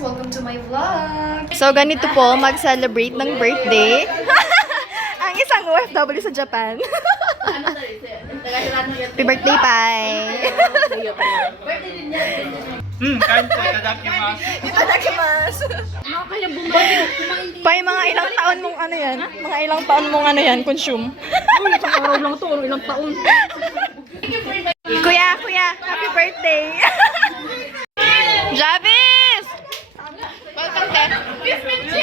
Welcome to my vlog! So, ganito po, mag-celebrate ng birthday. Ang isang OFW sa Japan. Happy birthday, Pai! Kain po, itadakimasu. Itadakimasu! Pai, mga ilang taon mong ano yan? Mga ilang taon mong ano yan, consume? Isang araw lang to, ilang taon. Kuya, happy birthday! Javis! Welcome, Te.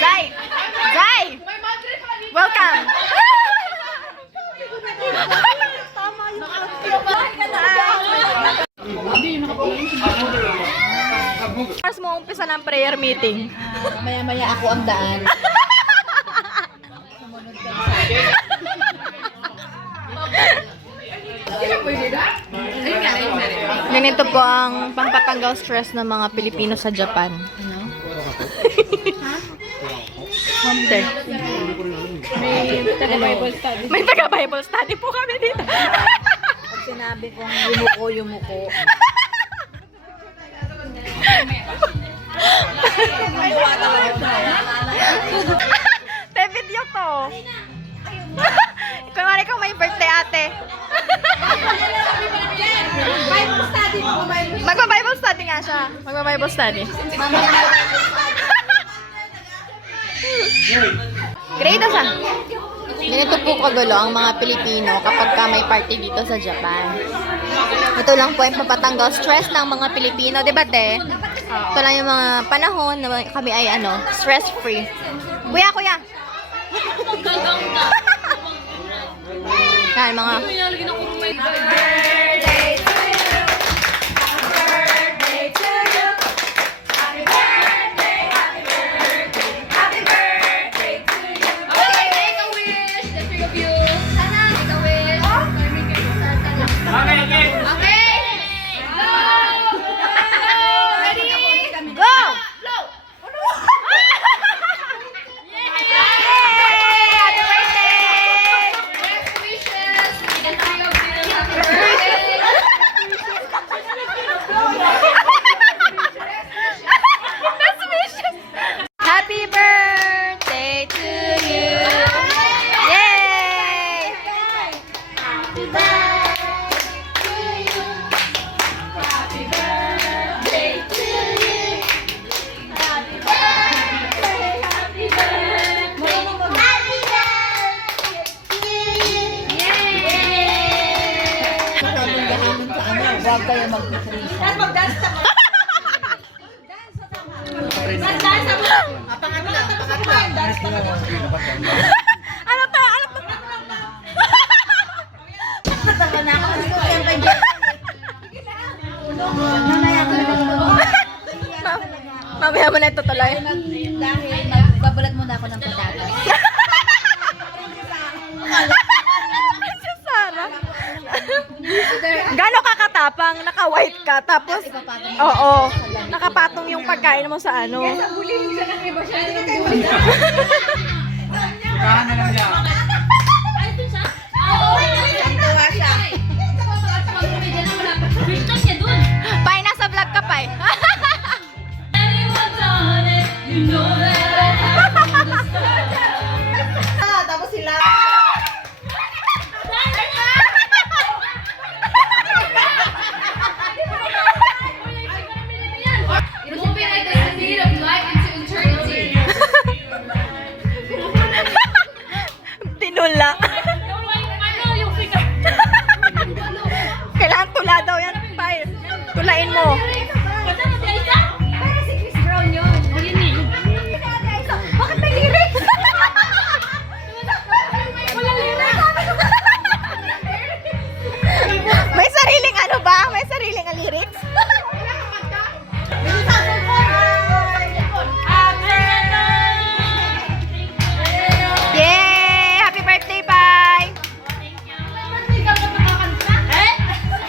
Zay! Welcome! Oras mo umpisa ng prayer meeting. Maya-maya ako ang daan. Ganito po ang pampatanggal stress ng mga Pilipino sa Japan. May taga-Bible study po kami dito. Pag sinabi kong yumuko. Te, video to. Kunwari kung may birthday, ate. Magpa-Bible study nga siya. Magpa-Bible study. Grade siya. Ganito po kagulo ang mga Pilipino kapag ka may party dito sa Japan. Ito lang po yung papatanggal stress ng mga Pilipino. Diba, te? Ito lang yung mga panahon na kami ay stress-free. Kuya! Yan, mga... Huwag kayo mag-nutrition. Mag-dance na mo. Pangatlo. Dance na mo. Ano to? Natawa na ako. Hindi ko siyempre dyan. Mamaya mo na ito tuloy. Dahil magbabalat muna ako ng patatas. Si Sarah. Gano'n kakatapang, naka-white ka, tapos, oo, nakapatong yung pagkain mo sa ano. Kahan na lang yan. Pai, nasa vlog ka, Pai. Tapos sila. Tinula. Kailangan tula daw yan, Pai. Tulain mo. Bakit may lyrics? May sariling ano ba? May sariling lyrics? Yay! Happy birthday, Pai!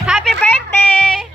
Happy birthday!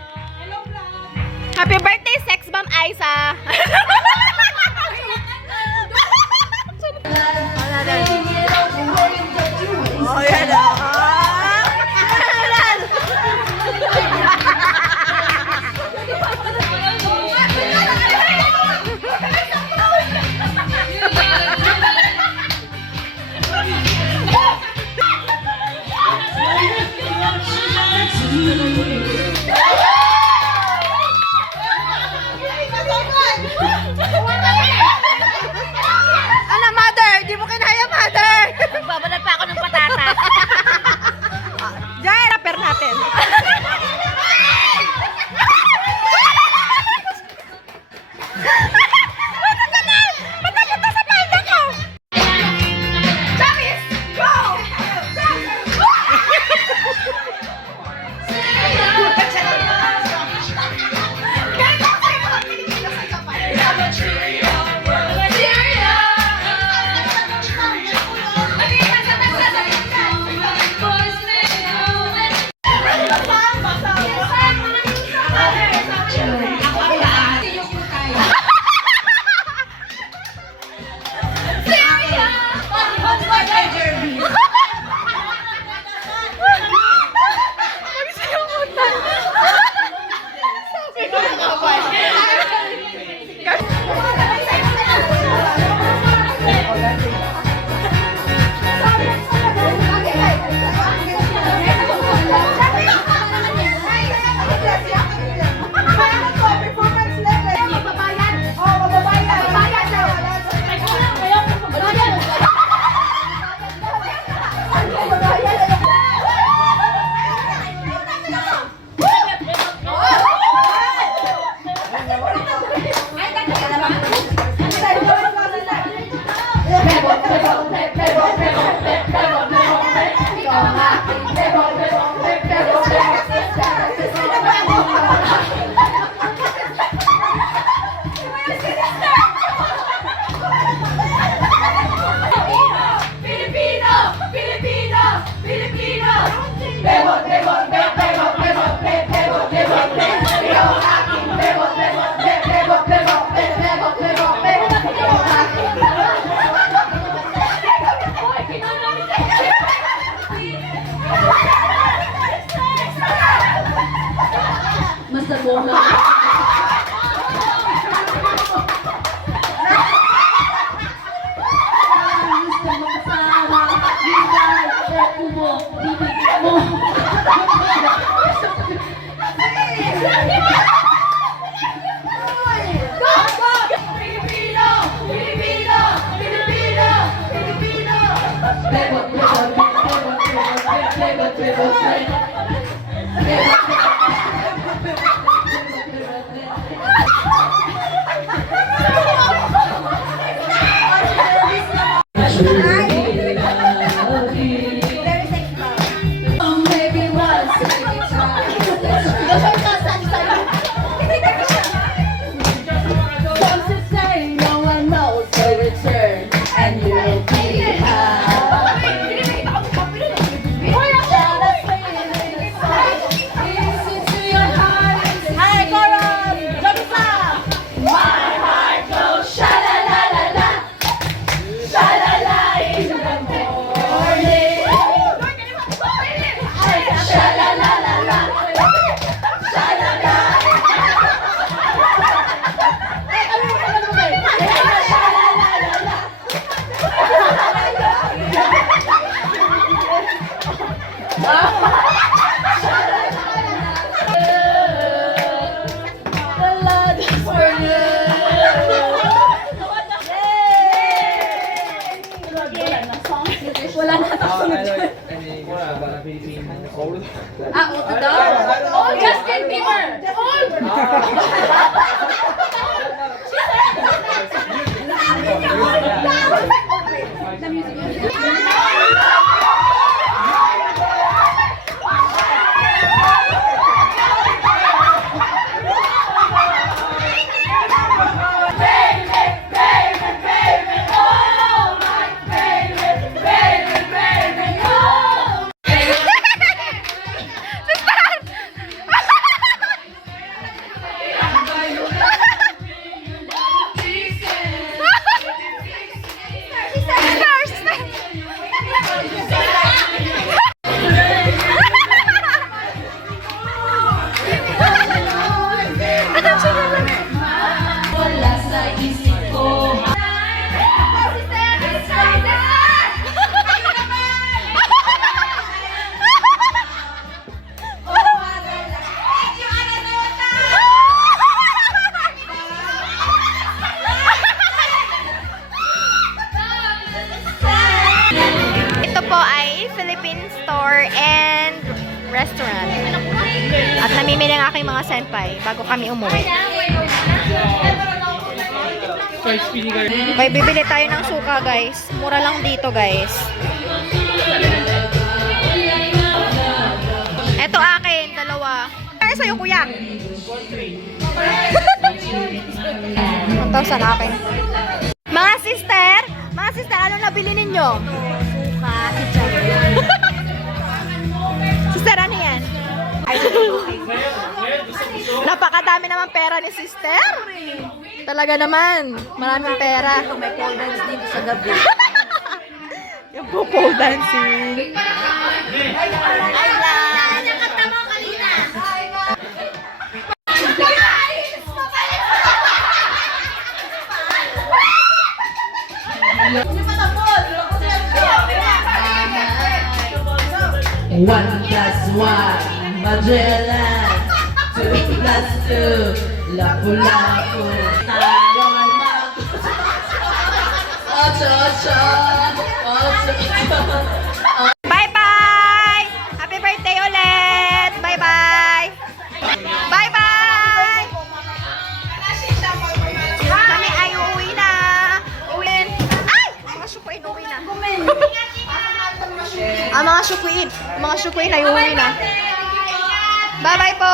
Justin Bieber! Ito po ay Philippine store and restaurant. At namimili ang aking mga senpai bago kami umuwi. Okay, bibili tayo ng suka, guys. Mura lang dito, guys. Ito akin, dalawa. Kaya sa'yo, kuya. 1,000 akin. Mga sister, ano nabili ninyo? Suka, sister, ano yan? Napakadami naman pera ni sister. Talaga naman, maraming pera. May pole dance dito sa gabi. Yung po pole dancing. One plus one, Magellan. Two plus two, Lapu-Lapu. Tayo ay ocho. Bye-bye! Happy birthday ulit! Bye-bye! Bye-bye! Kami ay uuwi na! Uwin! Ay! Mga syukuin, uuwi na. Mga syukuin ay uuwi na. Bye-bye po!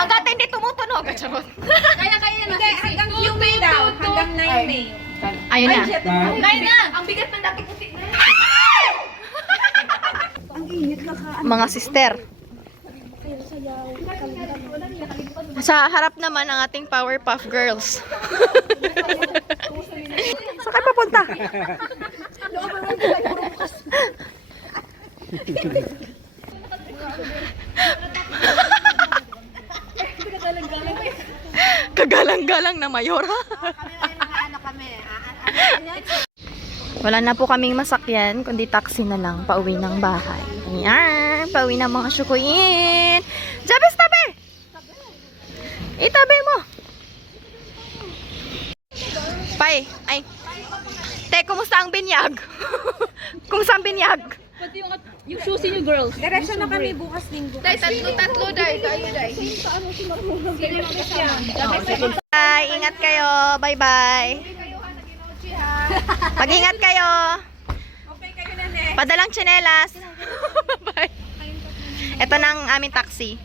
Hanggat hindi tumutunog. Charot. Kaya na. Hanggang Q May daw. Hanggang 9 May. Ayun na. 9 na! Ang bigat ng dati puti na. Mga sister. Sa harap naman ang ating Powerpuff Girls. Saan kayo papunta? Kagalang-galang na mayor. Wala na po kaming masakyan, kundi taxi na lang, pauwi ng bahay. Ayan, pauwi ng mga syukuyin. Jabes, tabi! Itabi mo! Pai, ay. Te, kumusta ang binyag? Kumusta ang binyag? Pati yung susi niyo, girls. Diretso na kami bukas linggo. Day, tatlo, day. Tayo, day. Bye, ingat kayo. Bye-bye. Mag-ingat kayo. Padalang tsinelas. Bye. Ito na ang aming taxi.